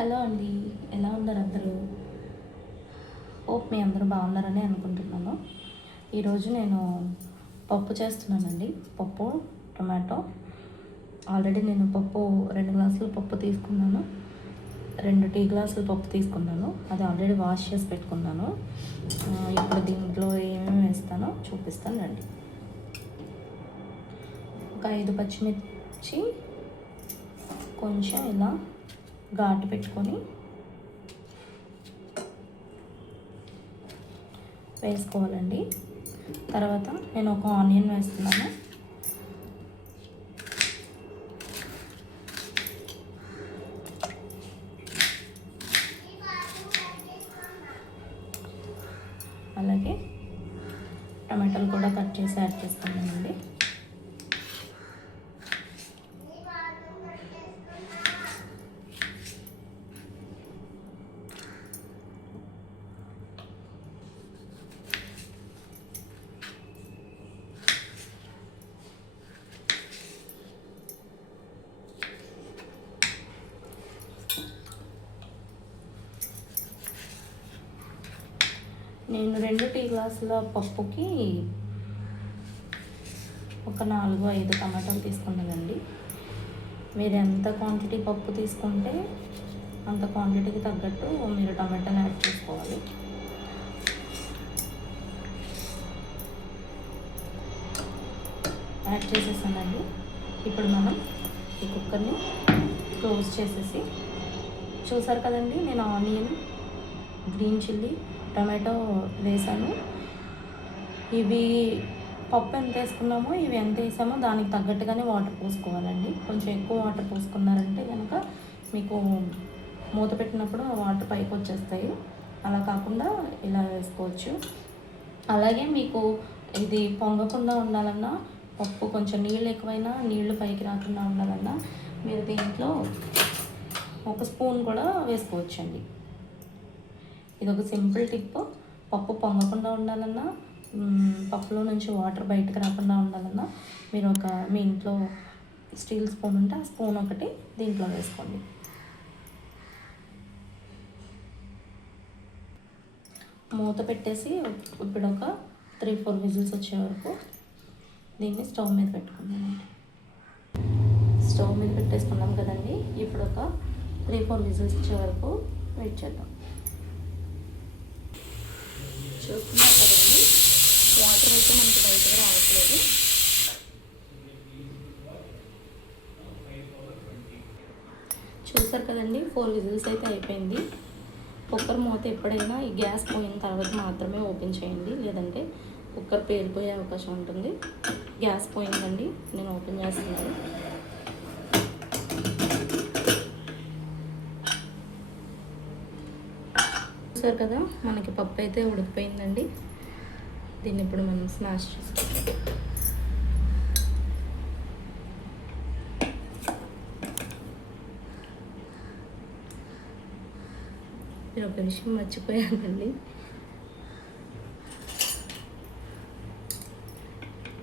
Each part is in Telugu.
హలో అండి, ఎలా ఉన్నారు అందరూ? హోప్ మీ అందరూ బాగున్నారని అనుకుంటున్నాను. ఈరోజు నేను పప్పు చేస్తున్నానండి. పప్పు టొమాటో. ఆల్రెడీ నేను పప్పు 2 గ్లాసులు పప్పు తీసుకున్నాను. 2 టీ గ్లాసులు పప్పు తీసుకున్నాను. అది ఆల్రెడీ వాష్ చేసి పెట్టుకున్నాను. ఇప్పుడు దీంట్లో ఏమేమి వేస్తానో చూపిస్తాను రండి. ఒక 5 పచ్చిమిర్చి కొంచెం ఇలా ఘాటు పెట్టుకొని వేసుకోవాలండి. తర్వాత నేను ఒక ఆనియన్ వేస్తున్నాను. అలాగే టమాటాలు కూడా కట్ చేసి యాడ్ చేసుకున్నానండి. నేను 2 టీ గ్లాసుల పప్పుకి ఒక 4-5 టమాటాలు తీసుకున్నానండి. మీరు ఎంత క్వాంటిటీ పప్పు తీసుకుంటే అంత క్వాంటిటీకి తగ్గట్టు మీరు టమాటాలు యాడ్ చేసుకోవాలి. యాడ్ చేసేసానండి. ఇప్పుడు మనం ఈ కుక్కర్ని క్లోజ్ చేసేసి, చూసారు కదండి, నేను ఆనియన్, గ్రీన్ చిల్లీ, టమాటో వేసాను. ఇవి పప్పు ఎంత వేసుకున్నామో ఇవి ఎంత వేసామో దానికి తగ్గట్టుగానే వాటర్ పోసుకోవాలండి. కొంచెం ఎక్కువ వాటర్ పోసుకున్నారంటే కనుక మీకు మూత పెట్టినప్పుడు ఆ వాటర్ పైకి వచ్చేస్తాయి. అలా కాకుండా ఇలా వేసుకోవచ్చు. అలాగే మీకు ఇది పొంగకుండా ఉండాలన్నా, పప్పు కొంచెం నీళ్ళు ఎక్కువైనా నీళ్లు పైకి రాకుండా ఉండాలన్నా మీరు దీంట్లో ఒక స్పూన్ కూడా వేసుకోవచ్చండి. ఇది ఒక సింపుల్ టిప్. పప్పు పొంగకుండా ఉండాలన్నా, పప్పులో నుంచి వాటర్ బయటకు రాకుండా ఉండాలన్నా మీరు మీ ఇంట్లో స్టీల్ స్పూన్ ఉంటే ఆ స్పూన్ ఒకటి దీంట్లో వేసుకోండి. మూత పెట్టేసి ఇప్పుడు ఒక 3-4 విజిల్స్ వచ్చే వరకు దీన్ని స్టవ్ మీద పెట్టుకున్నానండి. స్టవ్ మీద పెట్టేసుకున్నాం కదండి. ఇప్పుడు ఒక 3-4 విజిల్స్ వచ్చే వరకు వెయిట్ చేద్దాం. చూస్తున్నారు కదండి, వాటర్ అయితే మనకి బయటకు రావట్లేదు. చూసారు కదండి, 4 విజిల్స్ అయితే అయిపోయింది. కుక్కర్ మూత ఎప్పుడైనా ఈ గ్యాస్ పోయిన తర్వాత మాత్రమే ఓపెన్ చేయండి, లేదంటే కుక్కర్ పేలిపోయే అవకాశం ఉంటుంది. గ్యాస్ పోయిందండి, నేను ఓపెన్ చేస్తున్నాను. చూసారు కదా, మనకి పప్పు అయితే ఉడికిపోయిందండి. దీన్ని ఇప్పుడు మనం స్మాష్ చేసుకోవాలి. నేను ఒక విషయం మర్చిపోయానండి.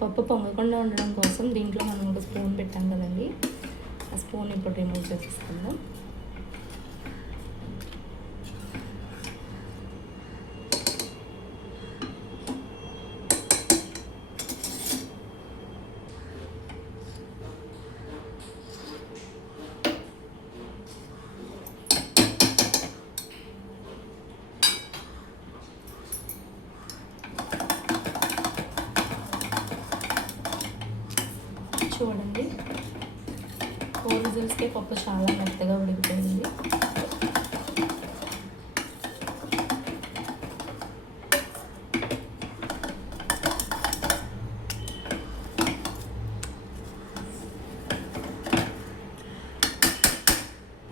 పప్పు పొంగకుండా ఉండడం కోసం దీంట్లో మనం ఒక స్పూన్ పెట్టాం కదండి, ఆ స్పూన్ ఇప్పుడు రిమూవ్ చేసేసుకుందాం. చూడండి, 4 విజిల్స్కే పప్పు చాలా మెత్తగా ఉడికిపోయింది.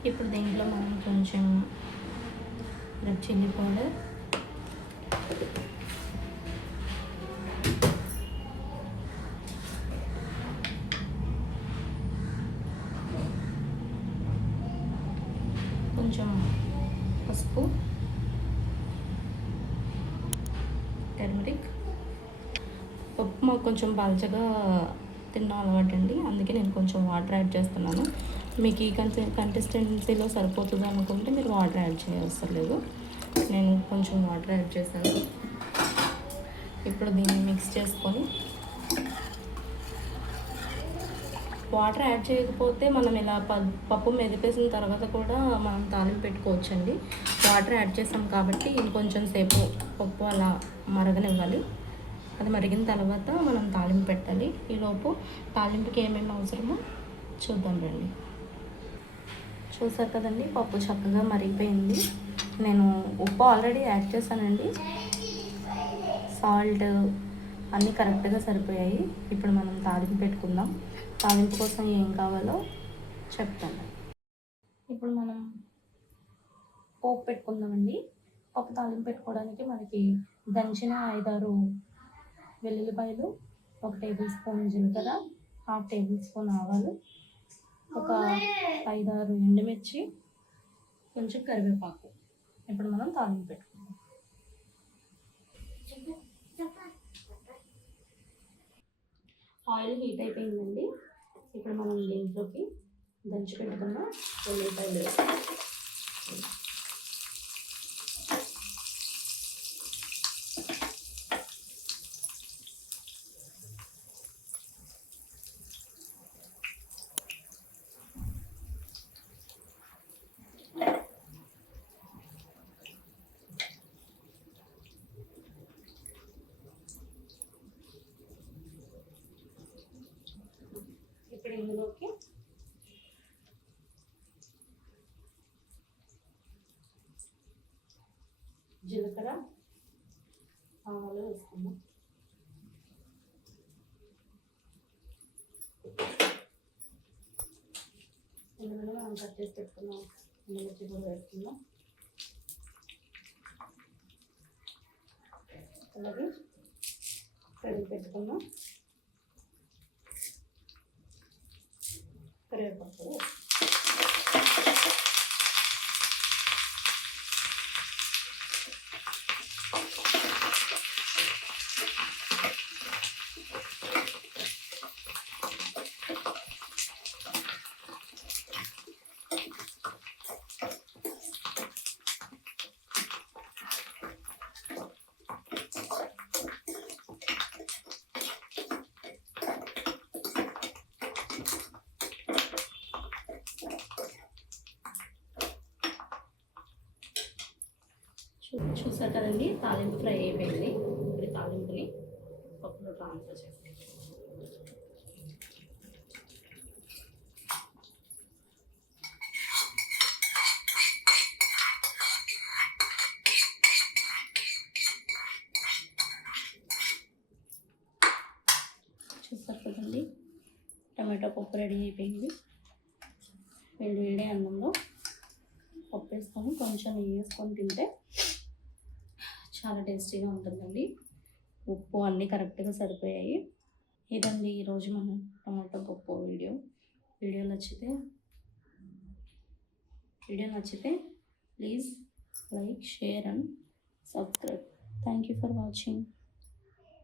ఇప్పుడు దీంట్లో మనం కొంచెం రెడ్ చిల్లీ పౌడర్, కొంచెం పసుపు, టర్మరిక్. పప్పు మాకు కొంచెం పలచగా తిన్న అలవాటు అండి, అందుకే నేను కొంచెం వాటర్ యాడ్ చేస్తున్నాను. మీకు ఈ కన్సిస్టెన్సీలో సరిపోతుంది అనుకుంటే మీరు వాటర్ యాడ్ చేయవసరం లేదు. నేను కొంచెం వాటర్ యాడ్ చేశాను. ఇప్పుడు దీన్ని మిక్స్ చేసుకొని, వాటర్ యాడ్ చేయకపోతే మనం ఇలా పప్పు మెదిపేసిన తర్వాత కూడా మనం తాలింపు పెట్టుకోవచ్చండి. వాటర్ యాడ్ చేసాం కాబట్టి ఇంకొంచెం సేపు పప్పు అలా మరగనివ్వాలి. అది మరిగిన తర్వాత మనం తాలింపు పెట్టాలి. ఈలోపు తాలింపుకి ఏమేమి అవసరమో చూద్దాం రండి. చూసారు కదండి, పప్పు చక్కగా మరిగిపోయింది. నేను ఉప్పు ఆల్రెడీ యాడ్ చేశానండి. సాల్ట్ అన్నీ కరెక్ట్గా సరిపోయాయి. ఇప్పుడు మనం తాలింపు పెట్టుకుందాం. తాలింపు కోసం ఏం కావాలో చెప్తాను. ఇప్పుడు మనం పోపు పెట్టుకుందామండి. పప్పు తాలింపు పెట్టుకోవడానికి మనకి దంచిన 5-6 వెల్లుల్లిపాయలు, 1 టేబుల్ స్పూన్ జీలకర్ర, 1/2 టేబుల్ స్పూన్ ఆవాలు, ఒక 5-6 ఎండుమిర్చి, కొంచెం కరివేపాకు. ఇప్పుడు మనం తాలింపు పెట్టుకుందాం. ఆయిల్ హీట్ అయిపోయిందండి. ఇప్పుడు మనం దీంట్లోకి దంచి పెట్టుకున్న వెల్లుల్లిపాయలు వేస్తాం. ఇప్పుడు ఇందులోకి జీలకర్ర, ఆవాలు వేసుకుందాం. ఇందులో మనం కట్ చేసి పెట్టుకున్నాం ఎండుమిర్చి కూడా వేసుకుందాం. అలాగే కడిగి పెట్టుకున్నాం కరివేపాకు. చూసారు కదండి, తాలింపు ఫ్రై అయిపోయింది. ఇప్పుడు తాలింపుని పప్పులో ట్రాన్స్ఫర్ చేస్తాం. చూసారు కదండి, టమాటో పప్పు రెడీ అయిపోయింది. వేడి అన్నంలో పప్పు వేసుకొని కొంచెం నెయ్యి వేసుకొని తింటే చాలా టేస్టీగా ఉంటుందండి. ఉప్పు అన్నీ కరెక్ట్గా సరిపోయాయి. ఇదండి ఈరోజు మనం టమాటో పప్పు వీడియో నచ్చితే please like, share and subscribe. Thank you for watching.